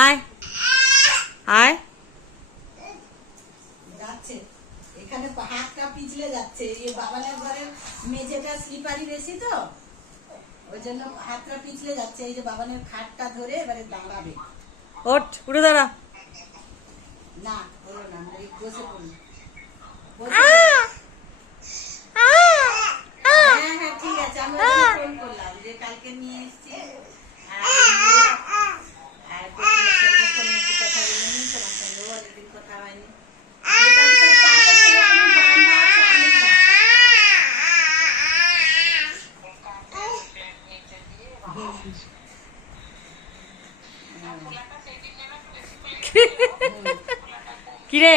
আয় আয়। যাচ্ছে এখানে হাতটা পিছলে যাচ্ছে, এই বাবানের ঘরের মেঝেটা স্লিপারি বেশি তো ওই জন্য হাতটা পিছলে যাচ্ছে। এই যে বাবানের খাটটা ধরে এবারে দাঁড়াবে। ওঠ, উঠে দাঁড়া। না হলো না, বসে পড়ুন। হ্যাঁ হ্যাঁ ঠিক আছে, আমি ফোন করলাম যে কালকে নিয়ে এসছি আর তোমার সঙ্গে ফোনে একটু কথা বলে নি, তোমার সঙ্গেও অনেকদিন কথা হয়নি। কিরে